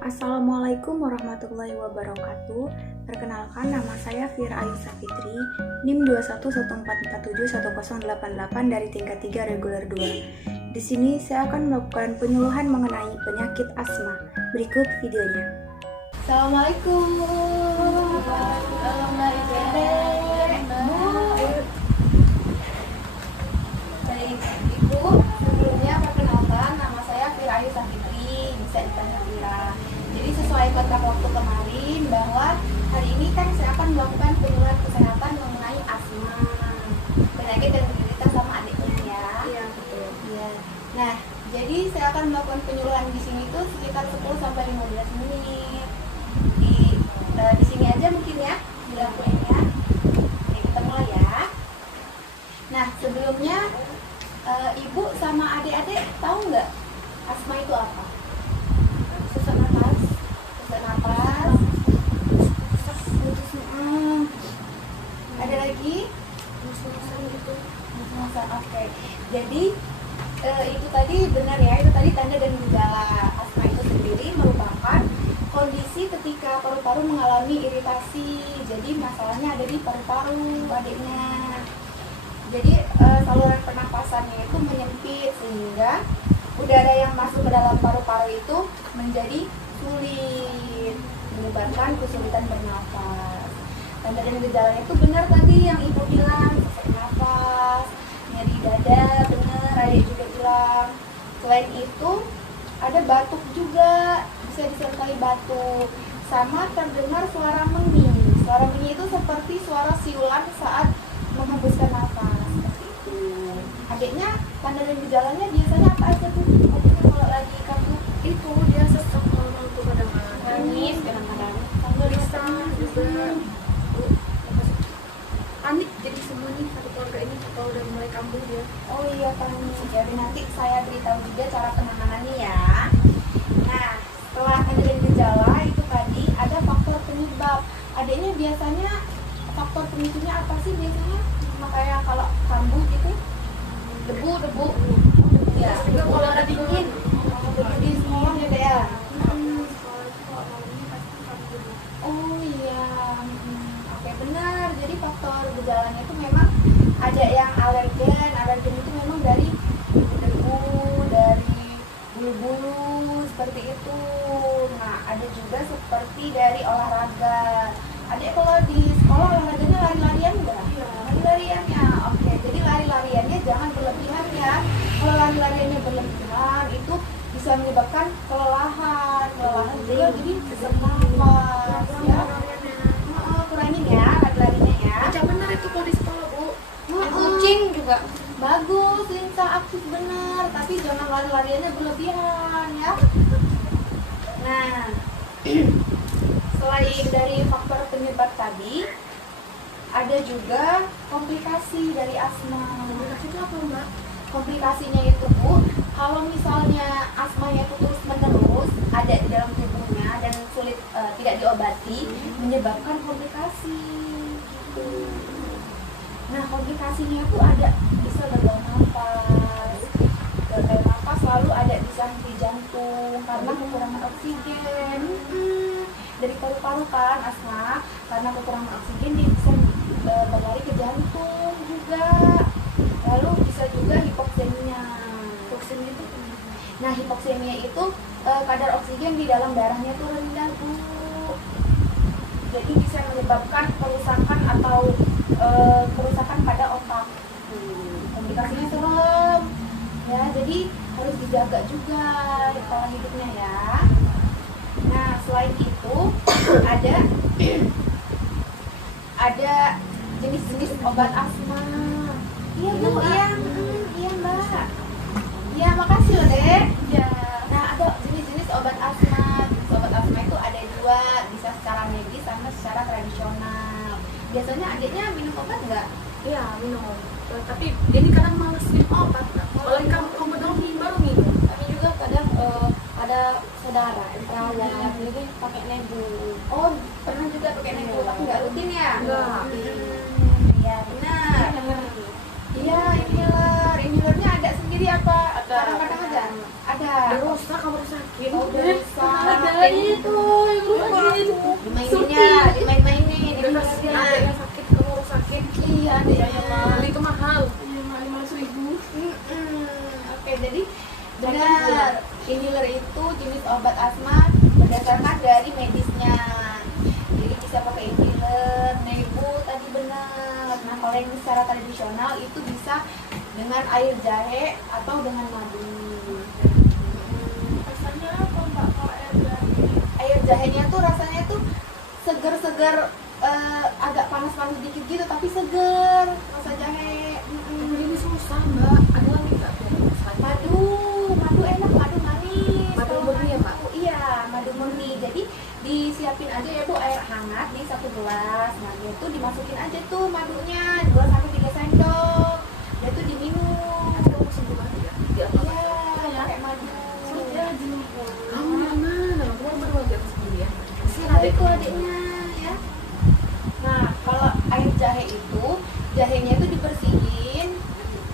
Assalamualaikum warahmatullahi wabarakatuh. Perkenalkan, nama saya Fira Ayusa Fitri, NIM 2114471088 dari tingkat 3 reguler 2. Di sini saya akan melakukan penyuluhan mengenai penyakit asma. Berikut videonya. Assalamualaikum. Baik, Ibu, sebelumnya perkenalkan, nama saya Fira Ayusa Fitri, bisa dipanggil Fira. Jadi sesuai kontrak waktu kemarin bahwa hari ini kan saya akan melakukan penyuluhan kesehatan mengenai asma, penyakit yang diderita sama adiknya ya. Iya, betul. Iya. Nah, jadi saya akan melakukan penyuluhan di sini tuh sekitar 10 sampai 15 menit. Di sini aja mungkin ya dilakuinnya. Oke, kita mulai ya. Nah, sebelumnya Ibu sama adik-adik tahu nggak asma itu apa? Sesak napas, ada lagi mus-musan. Oke. Jadi itu tadi benar ya, itu tadi tanda dan gejala. Asma itu sendiri merupakan kondisi ketika paru-paru mengalami iritasi. Jadi masalahnya ada di paru-paru adiknya. Jadi saluran pernapasannya itu menyempit sehingga udara yang masuk ke dalam paru-paru itu menjadi sulit, menyebabkan kesulitan bernafas. Tanda dan gejalanya itu benar tadi yang Ibu bilang, sesak nafas, nyeri dada, benar, adik juga bilang. Selain itu ada batuk juga, bisa disertai batuk, sama terdengar suara mengi. Suara mengi itu seperti suara siulan saat menghembuskan nafas, seperti itu. Adiknya tanda dan gejalanya biasanya apa aja tuh? Adiknya kalau lagi kamu Itu dia sesak normal tuh kadang-kadang. nangis, kadang-kadang Bisa juga panik, jadi semua nih satu keluarga ini kalau udah mulai kambuh dia. Oh iya panik. Jadi nanti saya beritahu juga cara penanganannya ya. Nah, setelah tanda dan gejala itu tadi ada faktor penyebab. Adiknya biasanya faktor pemicunya apa sih biasanya? Makanya kalau kambuh gitu debu ya, Juga debu kalau udara ada dingin, debu di sekolah gitu ya. Oh iya, oke benar. Jadi faktor gejalanya itu memang ada yang alergen. Alergen itu memang dari debu, dari bulu-bulu seperti itu. Nah, ada juga seperti dari olahraga. Adik kalau di sekolah olahraganya lari-larian enggak? Iya. Lari-lariannya, oke. Jadi lari-lariannya jangan berlebihan ya. Kalau lari-lariannya berlebihan itu bisa menyebabkan kelelahan. Kelelahan juga jadi sesak nafas ya. Kurangin ya lari-larinya ya. Baca benar itu kalau di sekolah, Bu. Main kucing juga bagus, lincah aktif benar, tapi jangan lari-lariannya berlebihan ya. Nah, selain dari faktor penyebab tadi, ada juga komplikasi dari asma. Komunikasi itu apa, Mbak? Komplikasinya itu, Bu, kalau misalnya asmanya itu terus menerus ada di dalam tubuhnya dan sulit tidak diobati, menyebabkan komplikasi. Gitu. Nah, komplikasinya itu ada bisa gagal nafas, lalu ada bisa henti jantung karena kekurangan oksigen. Dari paru-paru kan asma, karena kekurangan oksigen dia bisa berlari ke jantung juga. Lalu bisa juga hipoksemia. Vaksinnya itu Nah, hipoksemia itu kadar oksigen di dalam darahnya itu rendah, Bu. Jadi bisa menyebabkan kerusakan atau kerusakan pada otak. Komplikasinya serem. Ya, jadi harus dijaga juga pola hidupnya ya. Nah, selain itu ada jenis-jenis obat asma. Iya, Bu, iya, iya, Mbak. Iya, makasih loh, Dek. ya. Nah, ada jenis-jenis obat asma. Jenis obat asma itu ada dua, bisa secara medis sama secara tradisional. Biasanya adiknya minum obat nggak? Iya, minum. Tapi dia ini kadang males minum obat. Kalau kamu dong baru minum. Kami juga kadang ada saudara yang perawat jadi pakai nebu. Oh, pernah juga pakai nebu, tapi nggak rutin ya? Nggak. Iya, benar. Iya, inhalernya ada sendiri apa? Ada. Kadang-kadang ada. Ada. Udah rusak, kamu sakit. Oh, udah rusak. itu yang lupain. Dimainin, Kasihan adiknya sakit, kamu sakit. Iya, adiknya. Beli itu mahal. 500.000. Oke, jadi benar, inhaler itu jenis obat asma berdasarkan dari medisnya. Jadi bisa pakai inhaler, nebu tadi benar. Nah, kalau yang secara tradisional itu bisa dengan air jahe atau dengan madu. Rasanya apa Mbak kalau air jahe? Air jahenya tuh rasanya tuh seger-seger, agak panas-panas dikit gitu tapi seger rasa jahe. Ini susah Mbak. Ada lagi nggak biar rasanya? Madu enak, madu manis. Madu Kalau murni ya, Pak? Iya, madu murni. Jadi disiapin aja ya Bu air hangat di 1 gelas. Nah, dia tuh dimasukin aja tuh madunya 2 sampai 3 sendok. Dia tuh diminum. Iya, pakai madu. Kamu mana? Kamu berbagi atas diri ya. Adikku adiknya ya. Nah, kalau air jahe itu, jahenya itu dibersihin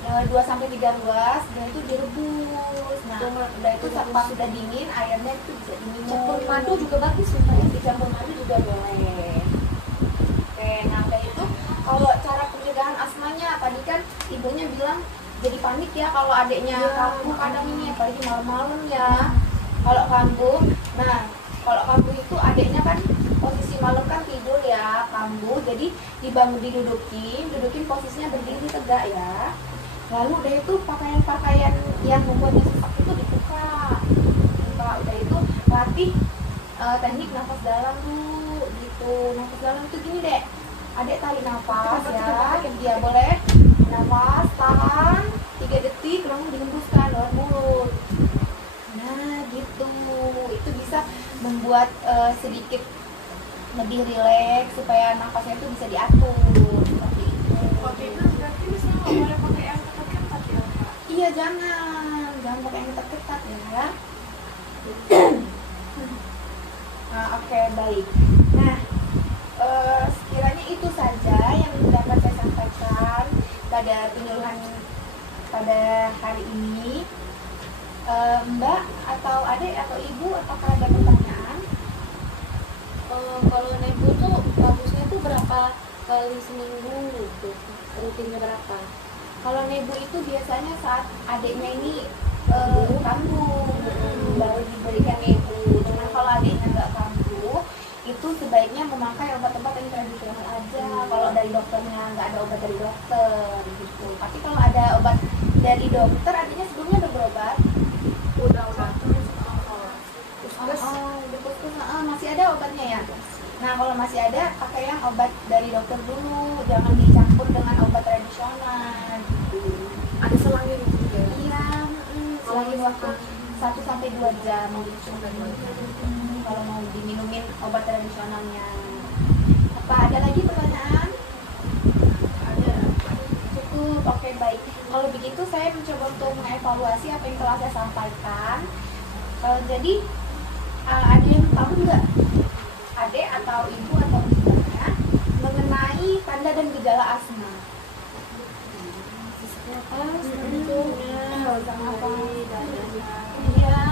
2 sampai 3 ruas, dan itu direbus. Nah, udah itu pas sudah dingin, airnya itu bisa diminum. Campur madu juga bagus ya, Supaya dicampur madu juga boleh. Oke, nah udah itu kalau cara pencegahan asmanya tadi kan ibunya bilang jadi panik ya kalau adiknya kambuh kadang ini apalagi malam-malam ya. Kalau kambuh, nah kalau kambuh itu adiknya kan posisi malam kan tidur ya, kambuh, jadi dibangun dudukin posisinya berdiri tegak ya. Lalu udah itu pakaian-pakaian yang membuatnya sesak itu dibuka, udah itu latih teknik nafas dalam tuh gitu. Nafas dalam itu gini dek, adek tarik nafas ya, dia boleh nafas tahan 3 detik lalu dihembuskan lewat mulut. Nah gitu, itu bisa membuat sedikit lebih rileks supaya nafasnya itu bisa diatur seperti itu. Oke, itu berarti misalnya nggak boleh pakai yang ketat-ketat ya Mbak? Iya, jangan pakai yang ketat ya. Nah, oke, baik. Nah, sekiranya itu saja yang dapat saya sampaikan pada penyuluhan pada hari ini. Mbak atau adik atau ibu, apakah ada pertanyaan? Kalau nebu tuh bagusnya tuh berapa kali seminggu gitu? Rutinnya berapa? Kalau nebu itu biasanya saat adiknya ini kambuh, baru diberikan nebu. Cuman kalau adiknya nggak kambuh, itu sebaiknya memakai obat-obat yang tradisional aja. Kalau dari dokternya nggak ada obat dari dokter gitu. Tapi kalau ada obat dari dokter, adiknya sebelumnya udah berobat. Udah. Di puskesmas masih ada obatnya ya. Nah kalau masih ada, pakai yang obat dari dokter dulu, jangan dicampur dengan obat tradisional gitu. Ada selangnya gitu ya? Iya, selagi waktu 1 sampai 2 jam gitu. Kalau mau diminumin obat tradisionalnya. Apa ada lagi pertanyaan? Ada. Cukup, oke baik. Kalau begitu saya mencoba untuk mengevaluasi apa yang telah saya sampaikan. Jadi ada yang tahu nggak, adik atau ibu atau saudara, mengenai tanda dan gejala asma? Sama apa? Iya,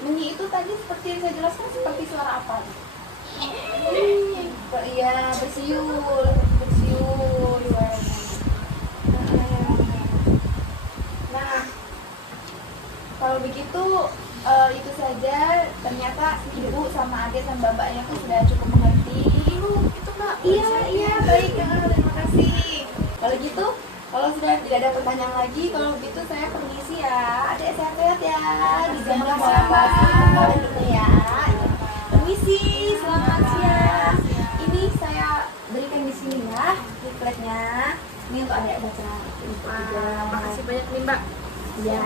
bunyi itu tadi seperti yang saya jelaskan, seperti suara apa? Iya, bersiul suaranya. Nah, kalau begitu itu saja. Ternyata ibu sama adik sama bapaknya pun sudah cukup mengerti. Itu Mbak. Iya, baik. Terima kasih. Kalau gitu, kalau sudah tidak ada pertanyaan lagi, kalau begitu saya permisi ya. Adik sehat-sehat ya. Dijaga sama gitu ya. Permisi, selamat siang. Ini saya berikan di sini ya, leafletnya. Ini untuk adik baca. Makasih banyak nih Mbak. Ya.